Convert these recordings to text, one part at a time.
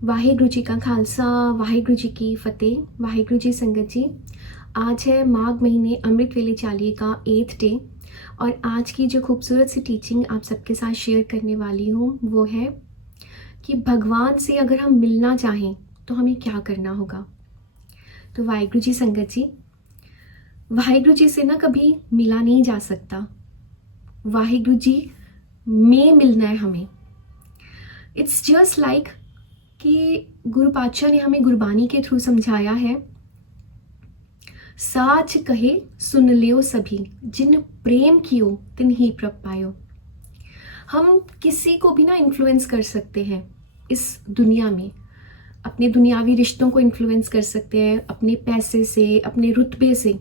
वाहिगुरु जी का खालसा, वाहिगुरु जी की फतेह। वाहिगुरु जी संगत जी, आज है माघ महीने अमृत वेले चालीहे का 8th डे और आज की जो खूबसूरत सी टीचिंग आप सबके साथ शेयर करने वाली हूँ वो है कि भगवान से अगर हम मिलना चाहें तो हमें क्या करना होगा। तो वाहिगुरु जी संगत जी, वाहिगुरु जी से ना कभी मिला नहीं जा सकता, वाहिगुरु जी में मिलना है हमें। इट्स जस्ट लाइक कि गुरु पातशाह ने हमें गुरबानी के थ्रू समझाया है, साच कहे सुन लियो सभी, जिन प्रेम कियो तिन ही प्रभ पायो। हम किसी को भी ना इन्फ्लुएंस कर सकते हैं इस दुनिया में, अपने दुनियावी रिश्तों को इन्फ्लुएंस कर सकते हैं अपने पैसे से, अपने रुतबे से,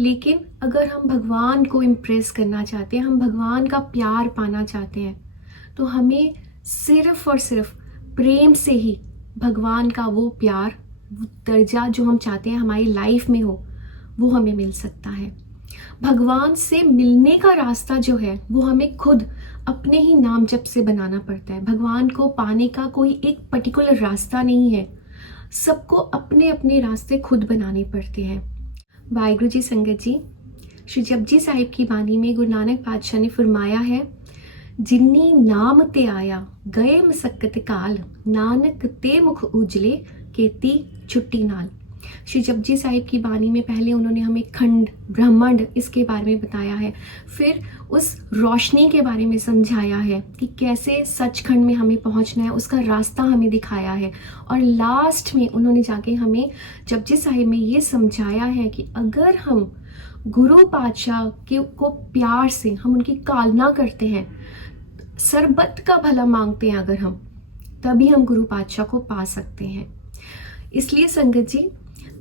लेकिन अगर हम भगवान को इम्प्रेस करना चाहते हैं, हम भगवान का प्यार पाना चाहते हैं, तो हमें सिर्फ और सिर्फ प्रेम से ही भगवान का वो प्यार, वो दर्जा जो हम चाहते हैं हमारी लाइफ में हो, वो हमें मिल सकता है। भगवान से मिलने का रास्ता जो है वो हमें खुद अपने ही नाम जप से बनाना पड़ता है। भगवान को पाने का कोई एक पर्टिकुलर रास्ता नहीं है, सबको अपने अपने रास्ते खुद बनाने पड़ते हैं। वाहिगुरु जी संगत जी, श्री जपजी साहिब की बानी में गुरु नानक पातशाह ने फरमाया है, जिन्नी नाम ते आया गए मसक्कत काल, नानक ते मुख उजले केती छुट्टी नाल। श्री जपजी साहिब की बानी में पहले उन्होंने हमें खंड ब्रह्मांड इसके बारे में बताया है, फिर उस रोशनी के बारे में समझाया है कि कैसे सचखंड में हमें पहुंचना है, उसका रास्ता हमें दिखाया है, और लास्ट में उन्होंने जाके हमें जपजी साहिब में ये समझाया है कि अगर हम गुरु पातशाह के को प्यार से हम उनकी कालना करते हैं, सरबत का भला मांगते हैं अगर हम, तभी हम गुरु पातशाह को पा सकते हैं। इसलिए संगत जी,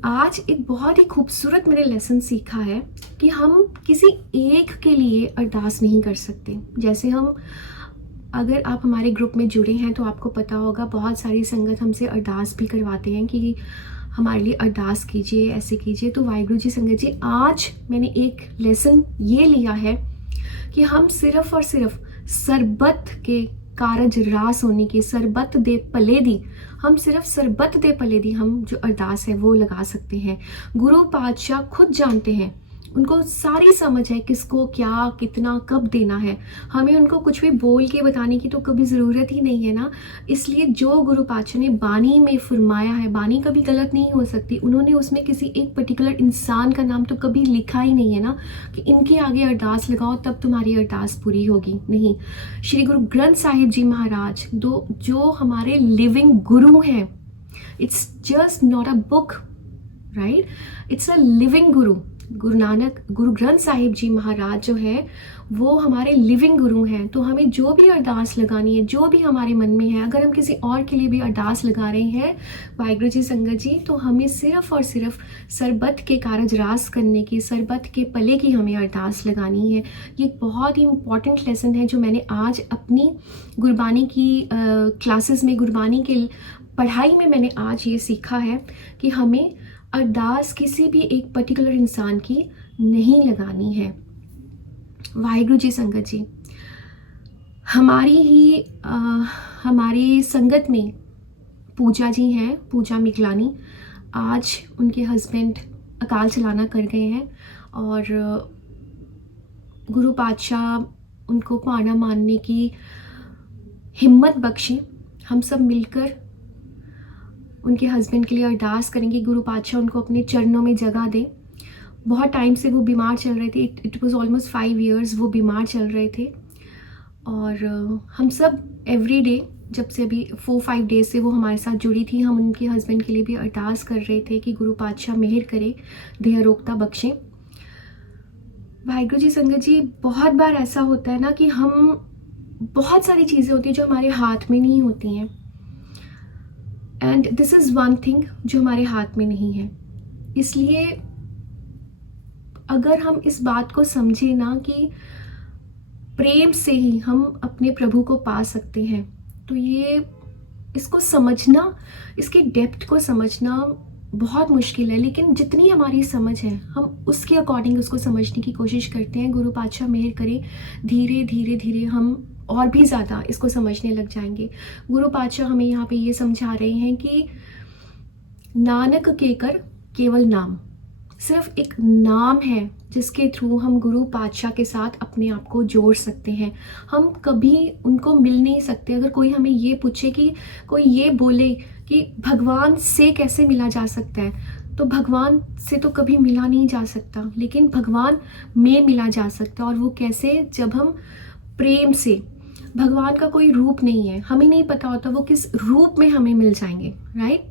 आज एक बहुत ही खूबसूरत मैंने लेसन सीखा है कि हम किसी एक के लिए अरदास नहीं कर सकते। जैसे हम, अगर आप हमारे ग्रुप में जुड़े हैं तो आपको पता होगा बहुत सारी संगत हमसे अरदास भी करवाते हैं कि हमारे लिए अरदास कीजिए, ऐसे कीजिए। तो वाहिगुरु जी संगत जी, आज मैंने एक लेसन ये लिया है कि हम सिर्फ और सिर्फ सरबत के कारज रास होने की, सरबत दे पले दी, हम सिर्फ सरबत दे पले दी हम जो अरदास है वो लगा सकते हैं। गुरु पातशाह खुद जानते हैं, उनको सारी समझ है किसको क्या कितना कब देना है, हमें उनको कुछ भी बोल के बताने की तो कभी ज़रूरत ही नहीं है ना। इसलिए जो गुरु पातशाह ने बानी में फरमाया है, बानी कभी गलत नहीं हो सकती, उन्होंने उसमें किसी एक पर्टिकुलर इंसान का नाम तो कभी लिखा ही नहीं है ना कि इनके आगे अरदास लगाओ तब तुम्हारी अरदास पूरी होगी, नहीं। श्री गुरु ग्रंथ साहिब जी महाराज जो हमारे लिविंग गुरु हैं, it's just not a book, right, it's a living गुरु। गुरु नानक, गुरु ग्रंथ साहिब जी महाराज जो है वो हमारे लिविंग गुरु हैं। तो हमें जो भी अरदास लगानी है, जो भी हमारे मन में है, अगर हम किसी और के लिए भी अरदास लगा रहे हैं वाहिगुरु जी संगत जी, तो हमें सिर्फ और सिर्फ सरबत के कारज रास करने की, सरबत के पले की हमें अरदास लगानी है। ये बहुत ही इंपॉर्टेंट लेसन है जो मैंने आज अपनी गुरबानी की क्लासेस में, गुरबानी के पढ़ाई में मैंने आज ये सीखा है कि हमें अरदास किसी भी एक पर्टिकुलर इंसान की नहीं लगानी है। वाहिगुरु जी संगत जी, हमारी संगत में पूजा जी हैं, पूजा मिगलानी, आज उनके हस्बैंड अकाल चलाना कर गए हैं और गुरु पातशाह उनको पाना मानने की हिम्मत बख्शें। हम सब मिलकर उनके हस्बैंड के लिए अरदास करेंगे, गुरु पातशाह उनको अपने चरणों में जगह दें। बहुत टाइम से वो बीमार चल रहे थे, इट वॉज ऑलमोस्ट 5 years वो बीमार चल रहे थे, और हम सब एवरी डे, जब से अभी 4-5 days से वो हमारे साथ जुड़ी थी, हम उनके हस्बैंड के लिए भी अरदास कर रहे थे कि गुरु पातशाह मेहर करे, देहरोगता बख्शें। वाहिगुरु जी संगत जी, बहुत बार ऐसा होता है ना कि हम, बहुत सारी चीज़ें होती हैं जो हमारे हाथ में नहीं होती हैं, and this is one thing जो हमारे हाथ में नहीं है। इसलिए अगर हम इस बात को समझे ना कि प्रेम से ही हम अपने प्रभु को पा सकते हैं, तो ये, इसको समझना, इसके डेप्थ को समझना बहुत मुश्किल है, लेकिन जितनी हमारी समझ है हम उसके अकॉर्डिंग उसको समझने की कोशिश करते हैं। गुरु पातशाह मेहर करे, धीरे धीरे धीरे हम और भी ज़्यादा इसको समझने लग जाएंगे। गुरु पातशाह हमें यहाँ पे ये समझा रहे हैं कि नानक के कर केवल नाम, सिर्फ एक नाम है जिसके थ्रू हम गुरु पातशाह के साथ अपने आप को जोड़ सकते हैं। हम कभी उनको मिल नहीं सकते। अगर कोई हमें ये पूछे कि कोई ये बोले कि भगवान से कैसे मिला जा सकता है, तो भगवान से तो कभी मिला नहीं जा सकता, लेकिन भगवान में मिला जा सकता है। और वो कैसे? जब हम प्रेम से, भगवान का कोई रूप नहीं है, हमें नहीं पता होता वो किस रूप में हमें मिल जाएंगे, राइट?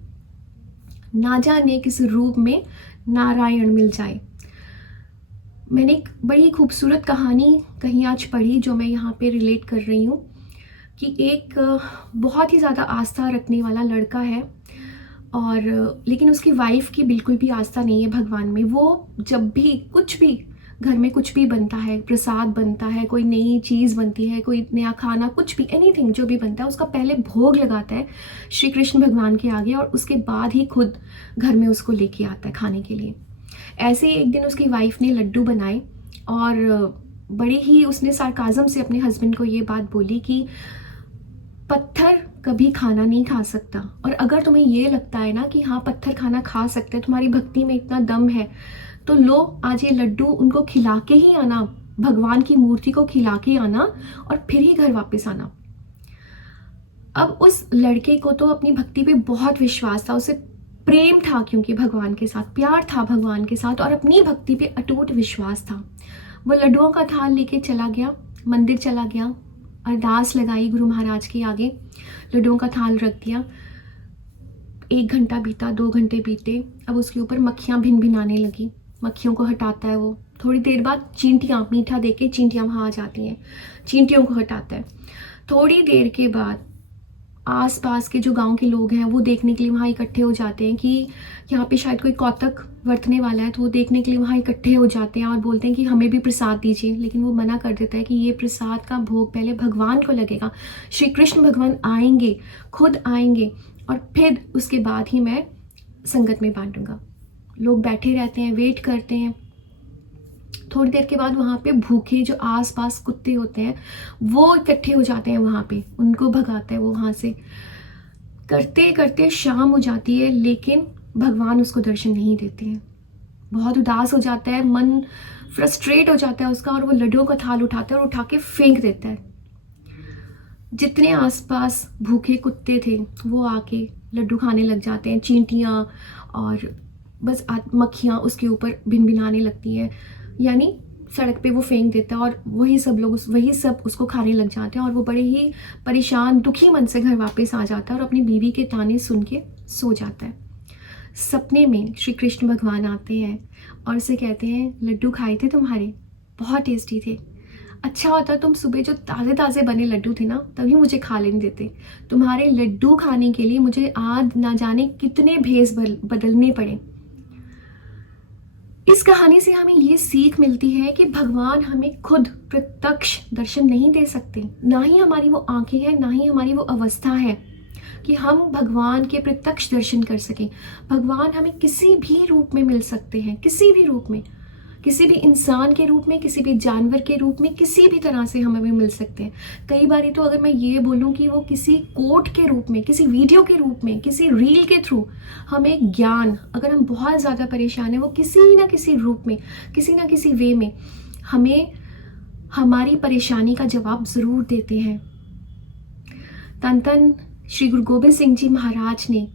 ना जाने किस रूप में नारायण मिल जाए। मैंने एक बड़ी खूबसूरत कहानी कहीं आज पढ़ी जो मैं यहाँ पे रिलेट कर रही हूँ कि एक बहुत ही ज़्यादा आस्था रखने वाला लड़का है, और लेकिन उसकी वाइफ की बिल्कुल भी आस्था नहीं है भगवान में। वो जब भी कुछ भी घर में कुछ भी बनता है, प्रसाद बनता है, कोई नई चीज़ बनती है, कोई नया खाना, कुछ भी, एनीथिंग जो भी बनता है, उसका पहले भोग लगाता है श्री कृष्ण भगवान के आगे, और उसके बाद ही खुद घर में उसको लेके आता है खाने के लिए। ऐसे ही एक दिन उसकी वाइफ ने लड्डू बनाए, और बड़े ही उसने सार्काज़म से अपने हस्बैंड को ये बात बोली कि पत्थर कभी खाना नहीं खा सकता, और अगर तुम्हें ये लगता है ना कि हाँ पत्थर खाना खा सकते हैं, तुम्हारी भक्ति में इतना दम है, तो लो आज ये लड्डू उनको खिला के ही आना, भगवान की मूर्ति को खिला के आना, और फिर ही घर वापस आना। अब उस लड़के को तो अपनी भक्ति पे बहुत विश्वास था, उसे प्रेम था, क्योंकि भगवान के साथ प्यार था, भगवान के साथ, और अपनी भक्ति पे अटूट विश्वास था। वो लड्डुओं का थाल लेके चला गया, मंदिर चला गया, अरदास लगाई गुरु महाराज के आगे, लड्डुओं का थाल रख दिया। 1 घंटा बीता, 2 घंटे बीते, अब उसके ऊपर मक्खियाँ भिन भिनाने लगी। मक्खियों को हटाता है वो। थोड़ी देर बाद चींटियाँ, मीठा देके चींटियाँ वहाँ आ जाती हैं, चींटियों को हटाता है। थोड़ी देर के बाद आसपास के जो गांव के लोग हैं वो देखने के लिए वहाँ इकट्ठे हो जाते हैं कि यहाँ पे शायद कोई कौतक वर्तने वाला है, तो वो देखने के लिए वहाँ इकट्ठे हो जाते हैं और बोलते हैं कि हमें भी प्रसाद दीजिए। लेकिन वो मना कर देता है कि ये प्रसाद का भोग पहले भगवान को लगेगा, श्री कृष्ण भगवान आएंगे, खुद आएंगे, और फिर उसके बाद ही मैं संगत में बांटूंगा। लोग बैठे रहते हैं, वेट करते हैं। थोड़ी देर के बाद वहाँ पे भूखे जो आसपास कुत्ते होते हैं वो इकट्ठे हो जाते हैं वहाँ पे, उनको भगाता है वो वहाँ से। करते करते शाम हो जाती है, लेकिन भगवान उसको दर्शन नहीं देते हैं। बहुत उदास हो जाता है, मन फ्रस्ट्रेट हो जाता है उसका, और वो लड्डुओं का थाल उठाता है और उठा के फेंक देता है। जितने आसपास भूखे कुत्ते थे वो आके लड्डू खाने लग जाते हैं, चींटियाँ और बस मक्खियाँ उसके ऊपर भिनभिनाने लगती हैं, यानी सड़क पे वो फेंक देता है, और वही सब उसको खाने लग जाते हैं। और वो बड़े ही परेशान, दुखी मन से घर वापस आ जाता है और अपनी बीवी के ताने सुन के सो जाता है। सपने में श्री कृष्ण भगवान आते हैं और उसे कहते हैं, लड्डू खाए थे तुम्हारे, बहुत टेस्टी थे, अच्छा होता तुम सुबह जो ताज़े ताज़े बने लड्डू थे ना तभी मुझे खा लेने देते। तुम्हारे लड्डू खाने के लिए मुझे आज ना जाने कितने भेष बदलने पड़े। इस कहानी से हमें ये सीख मिलती है कि भगवान हमें खुद प्रत्यक्ष दर्शन नहीं दे सकते, ना ही हमारी वो आंखें हैं, ना ही हमारी वो अवस्था है कि हम भगवान के प्रत्यक्ष दर्शन कर सकें। भगवान हमें किसी भी रूप में मिल सकते हैं, किसी भी रूप में, किसी भी इंसान के रूप में, किसी भी जानवर के रूप में, किसी भी तरह से हमें मिल सकते हैं। कई बार तो अगर मैं ये बोलूँ कि वो किसी कोट के रूप में, किसी वीडियो के रूप में, किसी रील के थ्रू हमें ज्ञान, अगर हम बहुत ज़्यादा परेशान हैं, वो किसी ना किसी रूप में, किसी ना किसी वे में हमें हमारी परेशानी का जवाब ज़रूर देते हैं। तन तन श्री गुरु गोबिंद सिंह जी महाराज ने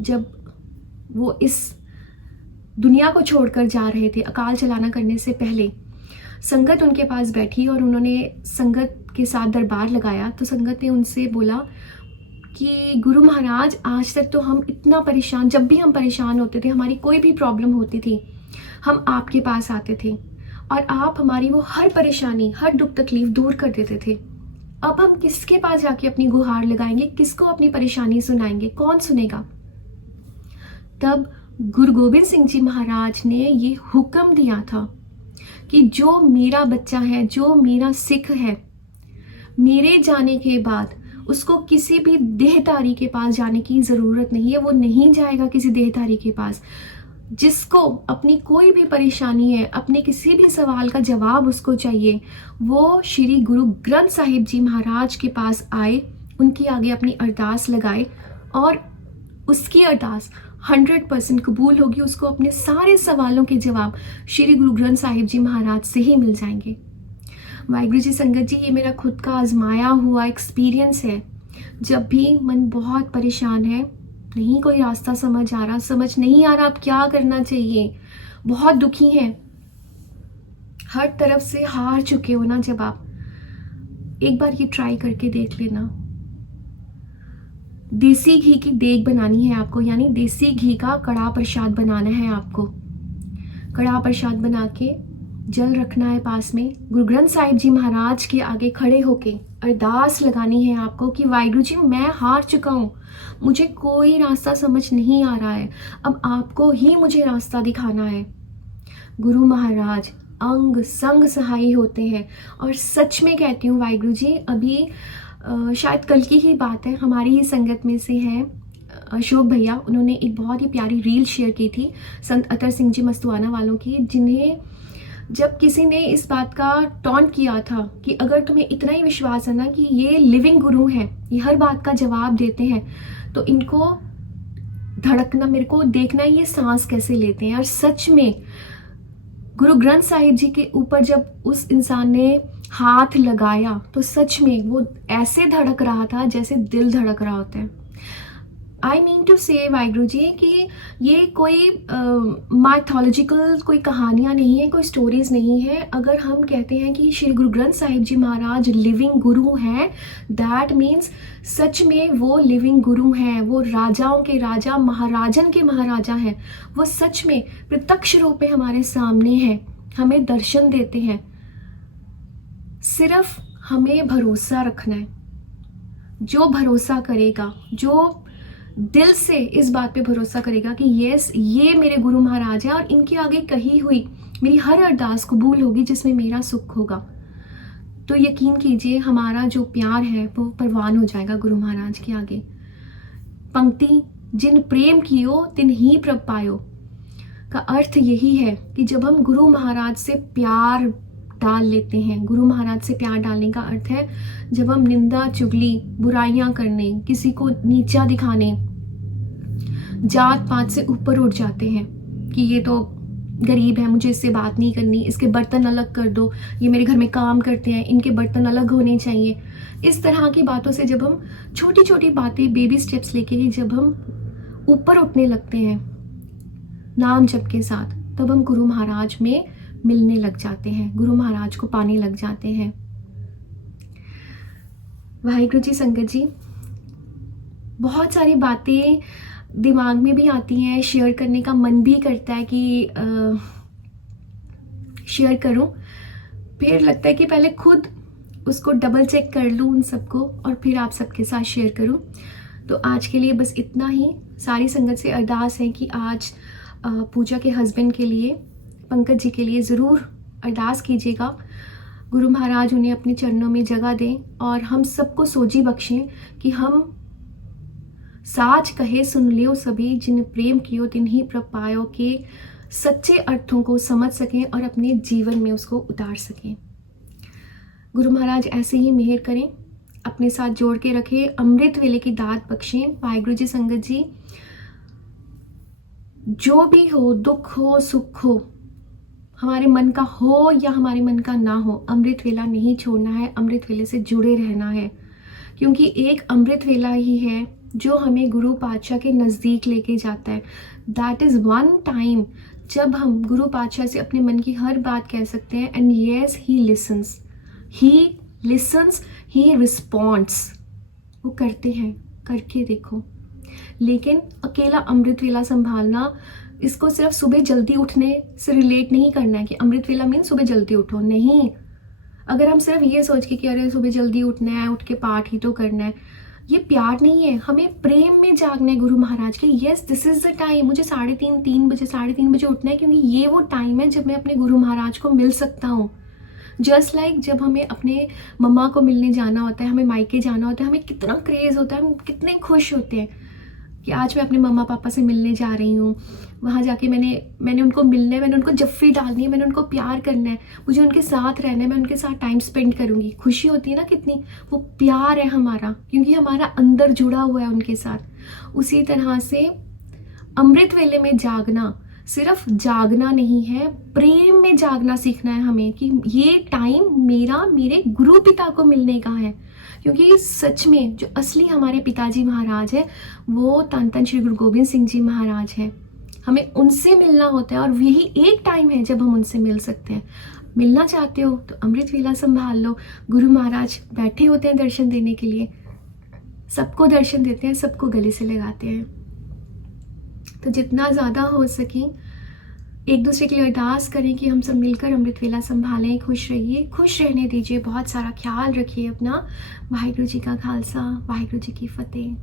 जब वो इस दुनिया को छोड़कर जा रहे थे, अकाल चलाना करने से पहले, संगत उनके पास बैठी और उन्होंने संगत के साथ दरबार लगाया। तो संगत ने उनसे बोला कि गुरु महाराज, आज तक तो हम इतना परेशान, जब भी हम परेशान होते थे, हमारी कोई भी प्रॉब्लम होती थी, हम आपके पास आते थे और आप हमारी वो हर परेशानी, हर दुख तकलीफ दूर कर देते थे। अब हम किसके पास जाके अपनी गुहार लगाएंगे, किसको अपनी परेशानी सुनाएंगे, कौन सुनेगा? तब गुरु गोबिंद सिंह जी महाराज ने ये हुक्म दिया था कि जो मेरा बच्चा है, जो मेरा सिख है, मेरे जाने के बाद उसको किसी भी देहधारी के पास जाने की ज़रूरत नहीं है, वो नहीं जाएगा किसी देहधारी के पास। जिसको अपनी कोई भी परेशानी है, अपने किसी भी सवाल का जवाब उसको चाहिए, वो श्री गुरु ग्रंथ साहिब जी महाराज के पास आए, उनकी आगे अपनी अरदास लगाए और उसकी अरदास 100% कबूल होगी। उसको अपने सारे सवालों के जवाब श्री गुरु ग्रंथ साहिब जी महाराज से ही मिल जाएंगे। वाहिगुरु जी संगत जी, ये मेरा खुद का आजमाया हुआ एक्सपीरियंस है। जब भी मन बहुत परेशान है, नहीं कोई रास्ता समझ आ रहा, समझ नहीं आ रहा आप क्या करना चाहिए, बहुत दुखी हैं, हर तरफ से हार चुके हो ना, जब आप एक बार ये ट्राई करके देख लेना। देसी घी की देग बनानी है आपको, यानी देसी घी का कड़ा प्रसाद बनाना है आपको। कड़ा प्रसाद बना के जल रखना है पास में, गुरु ग्रंथ साहिब जी महाराज के आगे खड़े होके अरदास लगानी है आपको कि वाहिगुरु जी मैं हार चुका हूँ, मुझे कोई रास्ता समझ नहीं आ रहा है, अब आपको ही मुझे रास्ता दिखाना है। गुरु महाराज अंग संग सहाय होते हैं। और सच में कहती हूँ वाहिगुरु जी, अभी शायद कल की ही बात है, हमारी ही संगत में से हैं अशोक भैया, उन्होंने एक बहुत ही प्यारी रील शेयर की थी संत अतर सिंह जी मस्तुआना वालों की, जिन्हें जब किसी ने इस बात का टॉन्ट किया था कि अगर तुम्हें इतना ही विश्वास है ना कि ये लिविंग गुरु हैं, ये हर बात का जवाब देते हैं, तो इनको धड़कना, मेरे को देखना है ये सांस कैसे लेते हैं। और सच में गुरु ग्रंथ साहिब जी के ऊपर जब उस इंसान ने हाथ लगाया तो सच में वो ऐसे धड़क रहा था जैसे दिल धड़क रहा होता है। आई मीन टू से वाहिगुरु जी कि ये कोई माइथोलॉजिकल कोई कहानियाँ नहीं है, कोई स्टोरीज नहीं है। अगर हम कहते हैं कि श्री गुरु ग्रंथ साहिब जी महाराज लिविंग गुरु हैं, दैट मीन्स सच में वो लिविंग गुरु हैं, वो राजाओं के राजा महाराजन के महाराजा हैं, वो सच में प्रत्यक्ष रूप में हमारे सामने हैं, हमें दर्शन देते हैं। सिर्फ हमें भरोसा रखना है। जो भरोसा करेगा, जो दिल से इस बात पे भरोसा करेगा कि यस ये मेरे गुरु महाराज हैं और इनके आगे कही हुई मेरी हर अरदास कबूल होगी जिसमें मेरा सुख होगा, तो यकीन कीजिए हमारा जो प्यार है वो परवान हो जाएगा गुरु महाराज के आगे। पंक्ति जिन प्रेम कियो तिन ही प्रभ पायो का अर्थ यही है कि जब हम गुरु महाराज से प्यार डाल लेते हैं, गुरु महाराज से प्यार डालने का अर्थ है जब हम निंदा चुगली बुराइयां करने, किसी को नीचा दिखाने, जात पात से ऊपर उठ जाते हैं कि ये तो गरीब है, मुझे इससे बात नहीं करनी, इसके बर्तन अलग कर दो, ये मेरे घर में काम करते हैं, इनके बर्तन अलग होने चाहिए। इस तरह की बातों से जब हम छोटी छोटी बातें, बेबी स्टेप्स लेके ही जब हम ऊपर उठने लगते हैं नाम जप के साथ, तब हम गुरु महाराज में मिलने लग जाते हैं, गुरु महाराज को पाने लग जाते हैं। वाहिगुरु जी संगत जी, बहुत सारी बातें दिमाग में भी आती हैं, शेयर करने का मन भी करता है कि शेयर करूं, फिर लगता है कि पहले खुद उसको डबल चेक कर लूं उन सबको और फिर आप सबके साथ शेयर करूं। तो आज के लिए बस इतना ही। सारी संगत से अरदास है कि आज पूजा के हस्बैंड के लिए, पंकज जी के लिए ज़रूर अरदास कीजिएगा, गुरु महाराज उन्हें अपने चरणों में जगह दें और हम सबको सोजी बख्शें कि हम साच कहे सुन लियो सभी, जिन प्रेम कियो तिन ही प्रभ पायो के सच्चे अर्थों को समझ सकें और अपने जीवन में उसको उतार सकें। गुरु महाराज ऐसे ही मेहर करें, अपने साथ जोड़ के रखें, अमृत वेले की दात बख्शें। वाहिगुरु जी संगत जी, जो भी हो, दुख हो सुख हो, हमारे मन का हो या हमारे मन का ना हो, अमृत वेला नहीं छोड़ना है, अमृत वेले से जुड़े रहना है, क्योंकि एक अमृत वेला ही है जो हमें गुरु पातशाह के नज़दीक लेके जाता है। दैट इज़ वन टाइम जब हम गुरु पातशाह से अपने मन की हर बात कह सकते हैं and yes he lessons, he responds. वो करते हैं, करके देखो। लेकिन अकेला अमृत वेला संभालना, इसको सिर्फ सुबह जल्दी उठने से रिलेट नहीं करना है कि अमृत वेला मीन सुबह जल्दी उठो, नहीं। अगर हम सिर्फ ये सोच के कि अरे सुबह जल्दी उठना है, उठ के पाठ ही तो करना है, ये प्यार नहीं है। हमें प्रेम में जागना है गुरु महाराज के। Yes this is the time, मुझे 3:30 बजे उठना है, क्योंकि ये वो टाइम है जब मैं अपने गुरु महाराज को मिल सकता हूँ। जस्ट लाइक जब हमें अपने मम्मा को मिलने जाना होता है, हमें मायके जाना होता है, हमें कितना क्रेज होता है, हम कितने खुश होते हैं। कि आज मैं अपने मम्मा पापा से मिलने जा रही हूँ, वहाँ जाके मैंने उनको मिलना है, मैंने उनको जफ्फी डालनी है, मैंने उनको प्यार करना है, मुझे उनके साथ रहना है, मैं उनके साथ टाइम स्पेंड करूँगी। खुशी होती है ना कितनी, वो प्यार है हमारा, क्योंकि हमारा अंदर जुड़ा हुआ है उनके साथ। उसी तरह से अमृत वेले में जागना सिर्फ जागना नहीं है, प्रेम में जागना सीखना है हमें कि ये टाइम मेरा मेरे गुरु पिता को मिलने का है। क्योंकि सच में जो असली हमारे पिताजी महाराज है वो धन धन श्री गुरु गोबिंद सिंह जी महाराज हैं। हमें उनसे मिलना होता है और यही एक टाइम है जब हम उनसे मिल सकते हैं। मिलना चाहते हो तो अमृत वेला संभाल लो। गुरु महाराज बैठे होते हैं दर्शन देने के लिए, सबको दर्शन देते हैं, सबको गले से लगाते हैं। तो जितना ज़्यादा हो सके एक दूसरे के लिए अरदास करें कि हम सब मिलकर अमृत वेला संभालें। खुश रहिए, खुश रहने दीजिए, बहुत सारा ख्याल रखिए अपना। वाहिगुरु जी का खालसा, वाहिगुरु जी की फतेह।